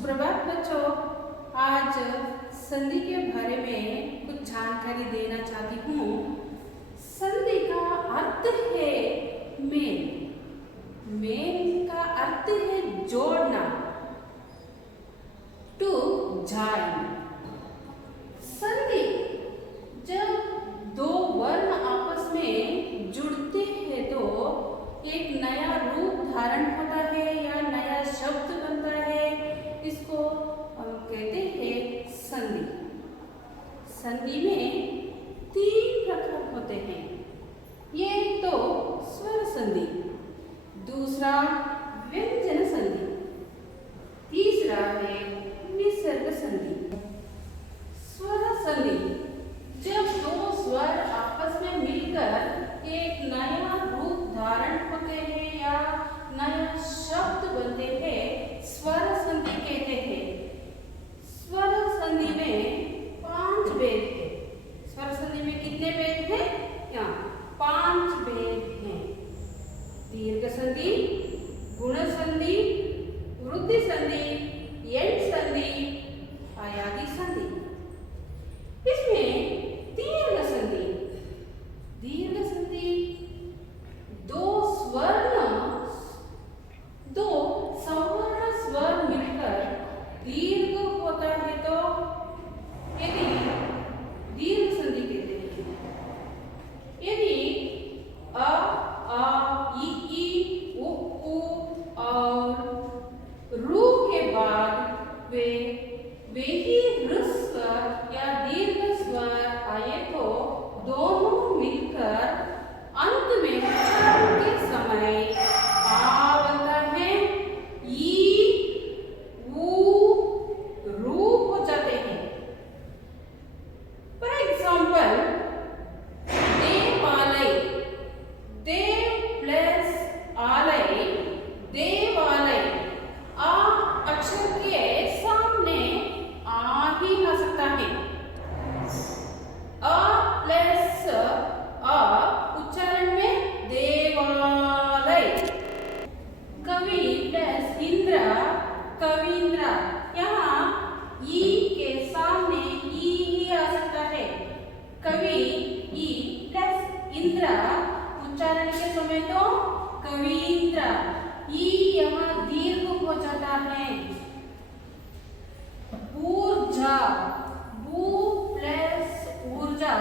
सुप्रभात बच्चों, आज संधि के बारे में कुछ जानकारी देना चाहती हूँ। संधि का अर्थ है मेल। मेल का अर्थ है जोड़ना, टू जॉइन। संधि जब दो वर्ण आपस में जुड़ते हैं तो एक नया रूप धारण होता है या नया शब्द बनता है। इसको हम कहते हैं संधि। संधि में तीन प्रकार होते हैं। एक तो स्वर संधि, दूसरा व्यंजन संधि, तीसरा है निसर्ग संधि। स्वर संधि जब दो स्वर आपस में मिलकर एक नया रूप धारण होते हैं या नया शब्द बनते हैं, स्वर संधि कहते हैं। स्वर संधि में 5 भेद है। स्वर संधि में कितने भेद हैं? यहाँ 5 भेद हैं। दीर्घ संधि, गुण संधि, वृद्धि संधि, यण संधि, आयादी संधि। इसमें दीर्घ संधि, दीर्घ संधि दो सवर्ण स्वर मिलकर दीर्घ होता है तो यदि दीर्घ संधि कहते हैं। यदि अ, आ, ई, उ और रू के बाद वे ही ह्रस्व स्वर या दीर्घ स्वर आए तो दोनों मिलकर अंत में उच्चारण के समय आ बनता है, ई, ऊ, रू हो जाते हैं। फॉर एग्जाम्पल, देवालय, देव प्लस आलय, देवालय। आ अक्षर के सामने आ ही आ सकता है। अ प्लस अ उच्चारण में देवालय। कवि प्लस इंद्र, कवींद्र। यहाँ ई के सामने ई ही आ सकता है। कवि ई प्लस इंद्र उच्चारण के समय तो कवींद्र। ई यहाँ दीर्घ हो जाता है। ऊर्जा, बू प्लस ऊर्जा,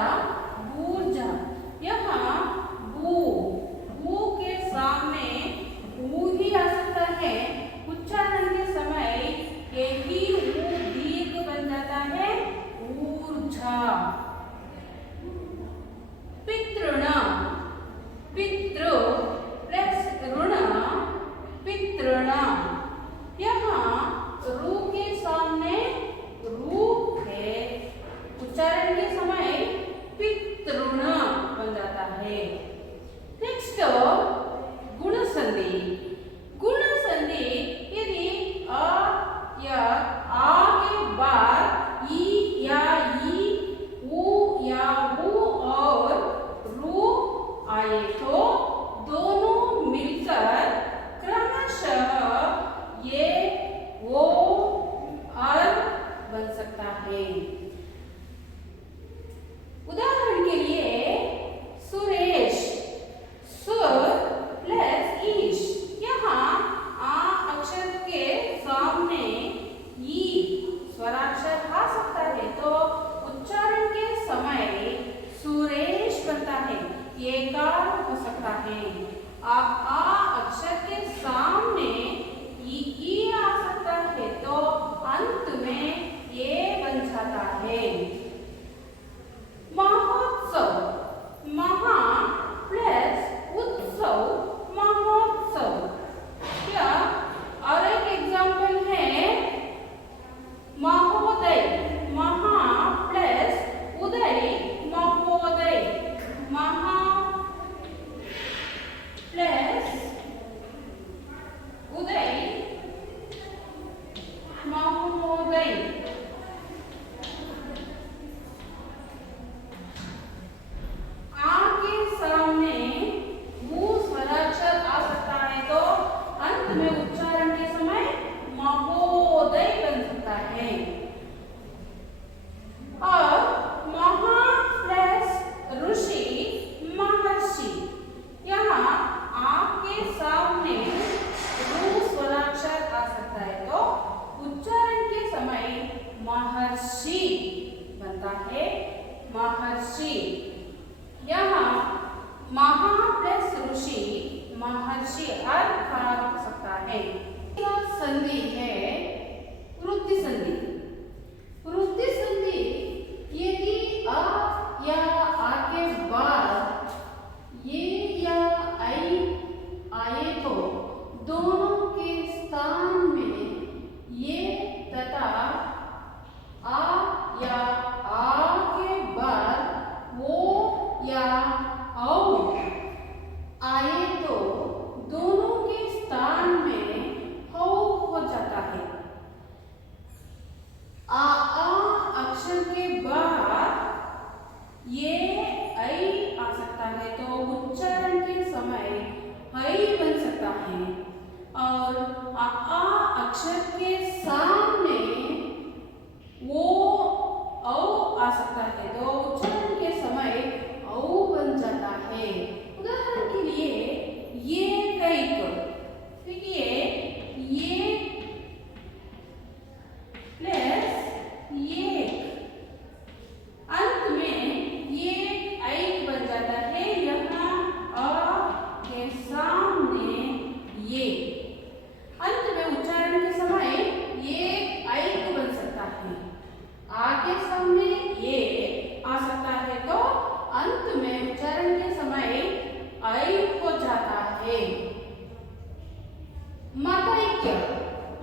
ऊर्जा। यहाँ बू के सामने ऊ ही आ सकता है। उच्चारण के समय ये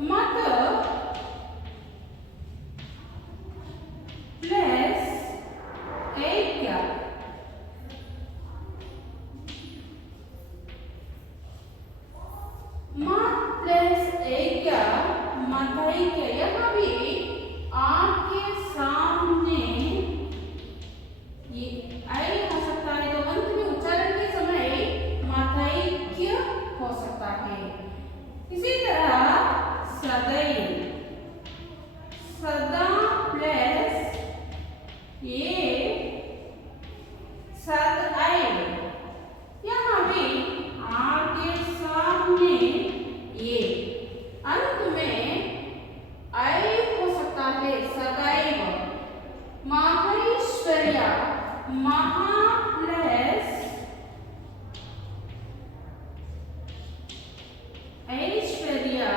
मत प्लस ऐक्य, मत प्लस ऐक्य मथैक्य, यहाँ भी आपके सामने ये ऐ हो सकता है तो अंत में उच्चारण के समय मथैक्य हो सकता है। इसी तरह सदैव, सदा प्लस ये सदैव, यहाँ भी आपके सामने ये अंत में ऐ हो सकता है सदैव। माहेश्वर्या, महा प्लस ऐश्वर्या,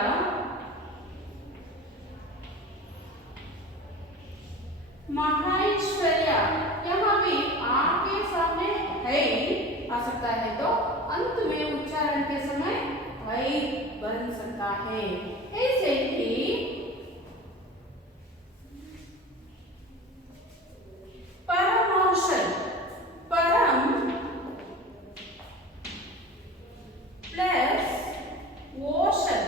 माहेश्वर्या, यहाँ भी आपके सामने है आ सकता है तो अंत में उच्चारण के समय है बन सकता है। ऐसे ही परमौषध, परम प्लस औषध,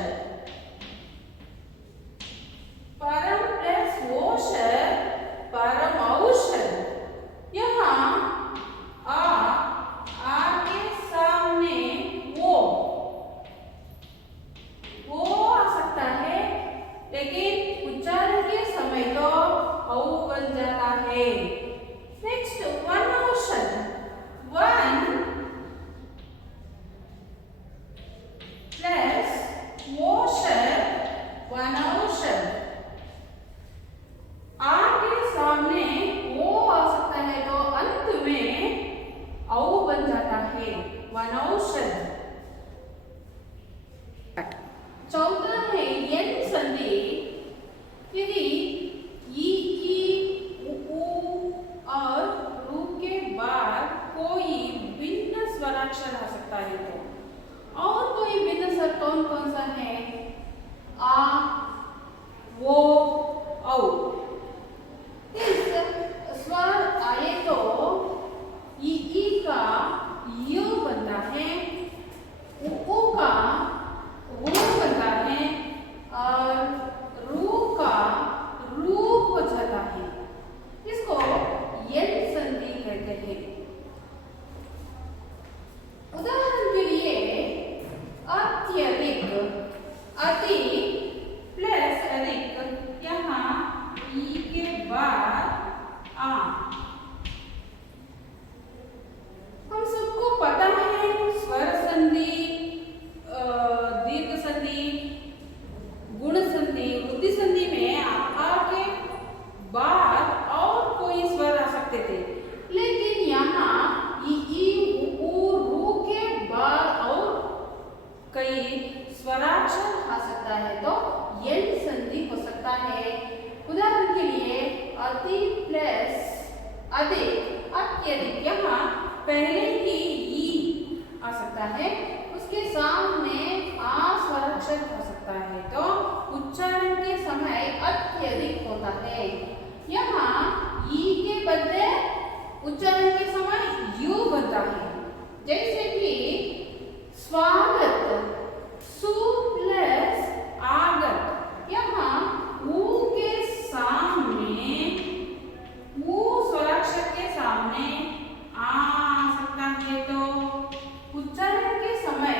परम प्लस औषध, परम औषध, यहाँ आगे सामने वो आ सकता है, लेकिन उच्चारण के समय तो औ बन जाता है। नेक्स्ट वनौषध, वन प्लस औषध, वनौषध, आगे सामने वो आ सकता है तो अंत में औ बन जाता है, वनौषध। चौथा है यन संधि। यदि ई उ और रू के बाद कोई भिन्न स्वराक्षर आ सकता है तो, और कोई भिन्न स्वर कौन कौन सा है? आ, वो, औ। इस स्वर आए तो ई का यू बनता है, उ का रू बनता है और रू का रू हो जाता है। इसको यन संधि कहते हैं। उदाहरण के लिए अत्यधिक, अति प्लस अधिक, यहाँ ई के बाद आ। हम सबको पता है स्वर संधि, दीर्घ संधि, गुण संधि, वृद्धि संधि में आ के बाद और कोई स्वर आ सकते थे, लेकिन यहाँ ई उ रू के बाद और कई स्वराक्षर आ सकता है तो यन संधि हो सकता है। उदाहरण के लिए अति प्लस अधिक, अत्यधिक, यहाँ पहले ही ई आ सकता है, उसके सामने आ स्वराक्षर हो सकता है तो उच्चारण के समय अत्यधिक होता है। यहाँ ई के बदले उच्चारण के समय यू बनता है। जैसे कि स्वागत, सु प्लस आगत, यहाँ ऊ के सामने, ऊ स्वराक्षर के सामने आ सकता है तो उच्चारण के समय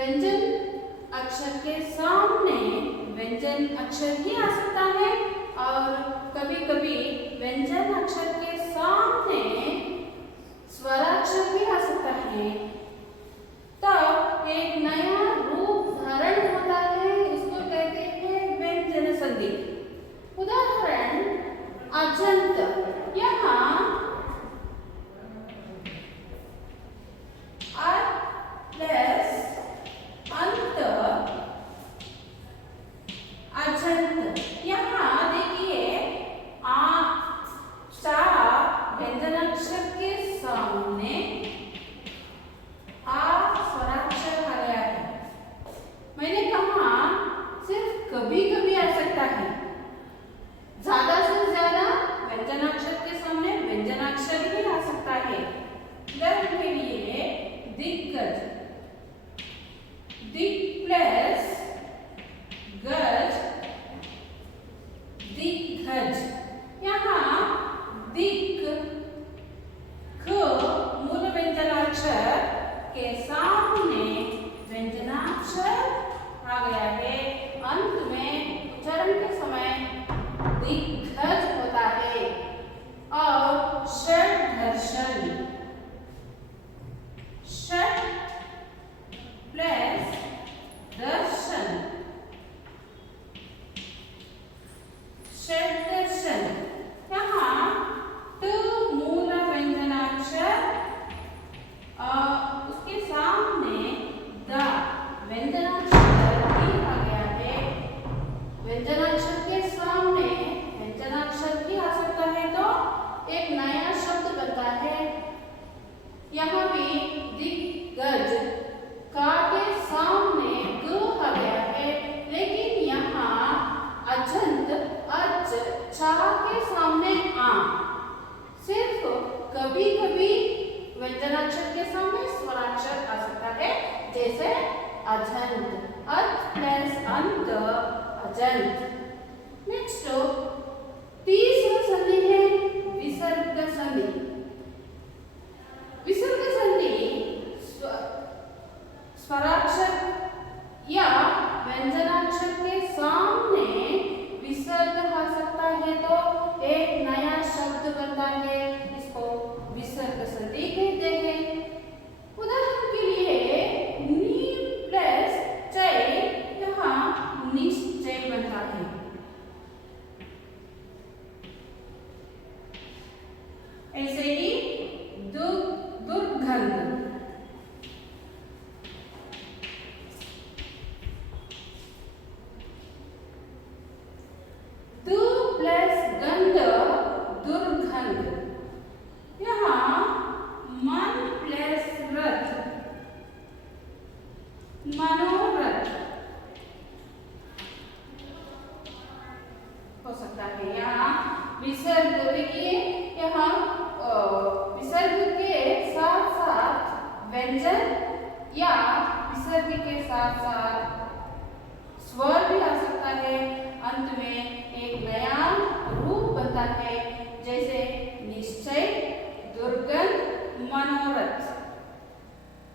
व्यंजन अक्षर के सामने व्यंजन अक्षर ही आ सकता है और कभी-कभी व्यंजन अक्षर के सामने स्वराक्षर भी आ सकता है। तब एक नया रूप धारण होता है, इसको कहते हैं व्यंजन संधि। उदाहरण अजंत, यहाँ प्लस अंत अजंत। यहाँ देखिए व्यंजन अक्षर के सामने स्वराक्षर आ गया है। मैंने कहा सिर्फ कभी कभी आ सकता है, ज्यादा से ज्यादा व्यंजनाक्षर के सामने व्यंजनाक्षर ही आ सकता है। उदाहरण के लिए दिग्गज, दिग प्लस गज दिग्गज। यहाँ दिग मूल व्यंजनाक्षर के सामने व्यंजनाक्षर आ गया है। अंत में उच्चारण के समय दिग्गज होता है। और षड्घर्षण, षड प्लस दर्शन, षड्दर्शन। यहाँ ट मूल व्यंजनाक्षर उसके सामने द व्यंजनाक्षर ही आ गया है। व्यंजनाक्षर के सामने व्यंजनाक्षर भी आ सकता है तो एक नया शब्द बनता है। यहाँ भी दिग्गज का के सामने ग आ गया है, लेकिन यहाँ अजंत अज चा के सामने आ। सिर्फ कभी कभी व्यंजनाक्षर के सामने स्वराक्षर आ सकता है, जैसे अजंत, अज प्लस अंत अजंत। नेक्स्ट तीसरा संधि है विसर्ग संधि। विसर्ग संधि स्वराक्षर या व्यंजनाक्षर के सामने विसर्ग आ सकता है तो एक नया शब्द बनता है, इसको विसर्ग संधि कहते हैं। उदाहरण के लिए नी प्लस चय, यहाँ निश्चय बनता है। ऐसे ही दुर्गंध, दु प्लस गंध दुर्गंध। यहाँ मन प्लस रथ मनोरथ हो सकता है। यहाँ विसर्ग देखिए, यहाँ विसर्ग के साथ साथ व्यंजन या विसर्ग के साथ साथ स्वर भी आ सकता है। अंत में एक नया रूप बनता है, जैसे निश्चय, दुर्गंध, मनोरथ।